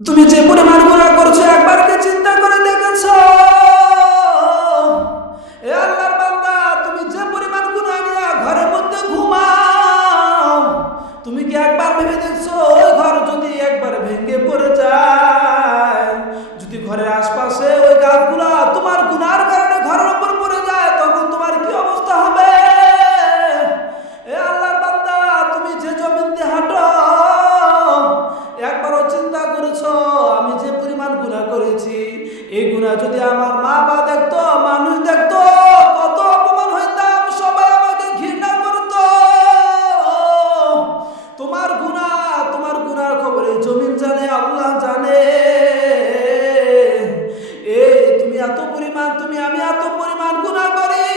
তুমি যে পরিমাণ গুনাহ করছো একবার কি চিন্তা করে দেখেছো? এ আল্লাহর বান্দা, তুমি যে পরিমাণ গুনাহ নিয়ে ঘরের মধ্যে ঘুমাও, তুমি কি একবার ভেবে দেখছো ওই ঘর যদি একবার ভেঙে পড়ে যায়, যদি ঘরের আশপাশে ওই গাছগুলা তোমার গুনার কারণে ঘরের উপর পড়ে যায়, তখন তোমার কি অবস্থা হবে? এ আল্লাহর বান্দা, তুমি যে জমিন দিয়ে হাঁটো, একবারও চিন্তা করেছো আমি যে পরিমাণ গুনাহ করেছি, এই গুনাহ যদি আমার মা বাবা দেখতো, মানুষ দেখতো, কত অপমান হইতাম, সবাই আমাকে ঘৃণা করতো। তোমার গুনার খবর এই জমিন জানে, আল্লাহ জানে। তুমি এত পরিমাণ, আমি এত পরিমাণ গুনাহ করি,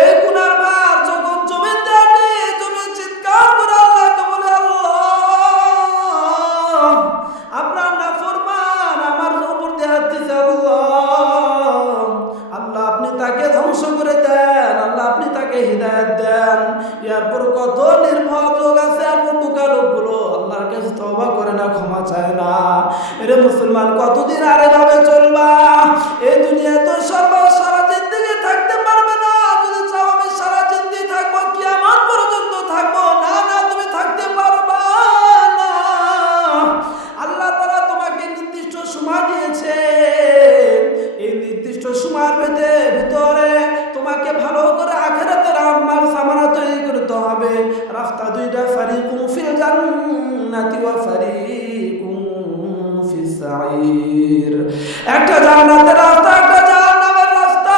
এই গুনার ভার যখন জমিন দেখে, জমিন চিৎকার করে আল্লাহকে বলে, আল্লাহ আপনার নাফরমান আমার উপর দিয়ে হাত দিছে, আল্লাহ আপনি তাকে ধ্বংস করে দেন, আল্লাহ আপনি তাকে হিদায়াত দেন। এরপর কত নির্ভর লোক আছে, এমন বোকা লোকগুলো আল্লাহর কাছে তওবা করে না, ক্ষমা চায় না। এরে মুসলমান, কতদিন আর এভাবে চলবা? এই দুনিয়ায় তো সারা জিন্দেগি থাকতে পারবে না। যদি চাও আমি সারা জিন্দেগি থাকবো, কিয়ামত পর্যন্ত থাকবো, না না তুমি থাকতে পারবা না। আল্লাহ তাআলা তোমাকে নির্দিষ্ট সময় দিয়েছে, এই নির্দিষ্ট সময়ের ভিতরে তোমাকে ভালো করে আখিরাতের আমাল সামানা তৈরি করতে হবে। রাস্তা দুইটা, ফারিকুম ফিল জান্নাতি ওয়া ফারিকুম ফিস সাঈর। একটা জান্নাতের রাস্তা, একটা জাহান্নামের রাস্তা।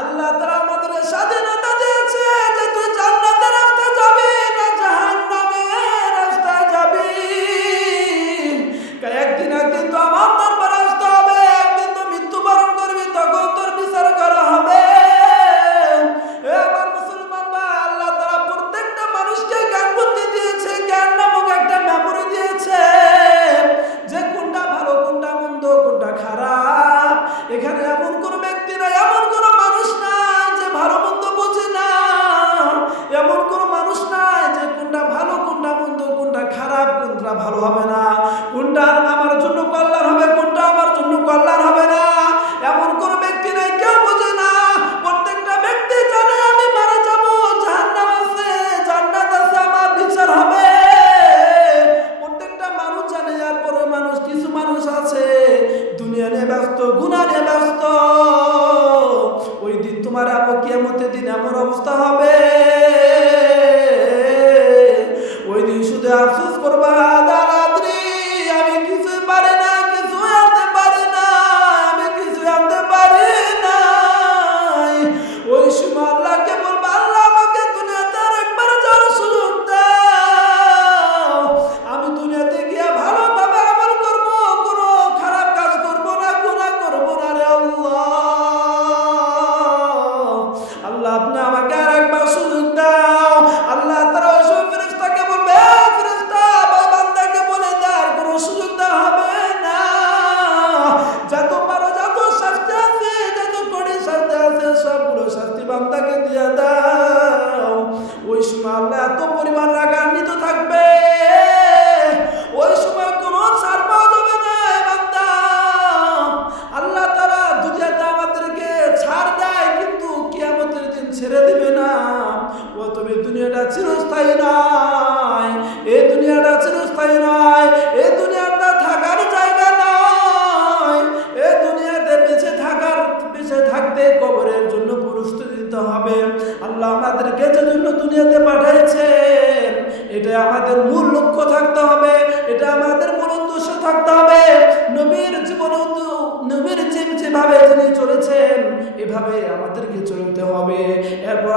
আল্লাহ তাআলা আমাদের স্বাধীনতা দিয়েছে যে তুই জান্নাতের রাস্তা যাবি না জাহান্নামের রাস্তায় যাবি। একদিন তো আমার দরবারে আসতে হবে, একদিন তো মৃত্যুবরণ করবি, তখন তোর বিচার করা হবে। এ আমার মুসলমান ভাই, আল্লাহ তাআলা প্রত্যেকটা মানুষকে জ্ঞান বুদ্ধি দিয়েছে, জ্ঞান নামক একটা মেমোরি দিয়েছে, যে কোনটা ভালো, কোনটা মন্দ, কোনটা খারাপ। এখানে এমন কোন ব্যক্তি নাই, এমন কোন মানুষ নাই যে ভালো মন্দ বোঝে না, এমন কোন মানুষ নাই যে কোনটা ভালো, কোনটা মন্দ, কোনটা খারাপ, কোনটা ভালো হবে না, কোনটা আমার জন্য কল্যাণ হবে, কোনটা আমার জন্য কল্যাণ হবে না, এমন কোন ব্যক্তি নাই, কেউ বোঝে না। প্রত্যেকটা ব্যক্তি জানে আমি মারা যাব, জাহান্নাম আছে, জান্নাত আছে, আমার বিচার হবে। প্রত্যেকটা মানুষ জানে। এরপরে কিছু মানুষ আছে দুনিয়া নিয়ে ব্যস্ত, গুনাহ নিয়ে ব্যস্ত। ওই দিন তোমার কিয়ামতের দিন এমন অবস্থা হবে, ওই দিন শুধু আফসোস করবা, আমি কিছুই পারি না, কিছুই আনতে পারি না, আমি কিছুই আনতে পারি না। ওই সময় আল্লাহকে বলবা, আল্লাহ আমাকে দুনিয়াতে আরেকবার যাওয়ার সুযোগ দাও, আমি দুনিয়াতে গিয়ে ভালোভাবে আমল করব, কোনো খারাপ কাজ করব না, গুনাহ করব না। রে আল্লাহ, আল্লাহ আপনি আমাকে আরেকবার সুযোগ দাও। আল্লাহ তাআলা ওই সব ফেরেশতাকে বলবে, ফেরেশতা ওই বান্দাকে বলে দেওয়ার কোনো সুযোগ দেওয়া হবে না। যত পারো, যত শাস্তি আছে, যত কঠিন শাস্তি আছে, সবগুলো শাস্তি বান্দাকে দিয়ে দাও। ওই সময় আল্লাহ এত পরিমাণ রাগান্বিত থাকবে, ওই সময় কোনো ছাড় পাওয়া যাবে না। বান্দা, আল্লাহ তাআলা দুনিয়াতে আমাদেরকে ছাড় দেয়, কিন্তু কিয়ামতের দিন ছেড়ে দিবে না। ও তবে দুনিয়াটা চিরস্থায়ী নয়, এই দুনিয়াটা চিরস্থায়ী নয়, এই দুনিয়াটা থাকার জায়গা নয়। এই দুনিয়াতে বেঁচে থাকতে কবরের জন্য প্রস্তুতি নিতে হবে। আল্লাহ আমাদেরকে যে জন্য দুনিয়াতে পাঠিয়েছেন, এটা আমাদের মূল লক্ষ্য থাকতে হবে, এটা আমাদের মূল উদ্দেশ্য থাকতে হবে। নবীর জীবন, নবীর যেভাবে তিনি চলেছেন, এভাবে আমাদেরকে চলতে হবে। এরপর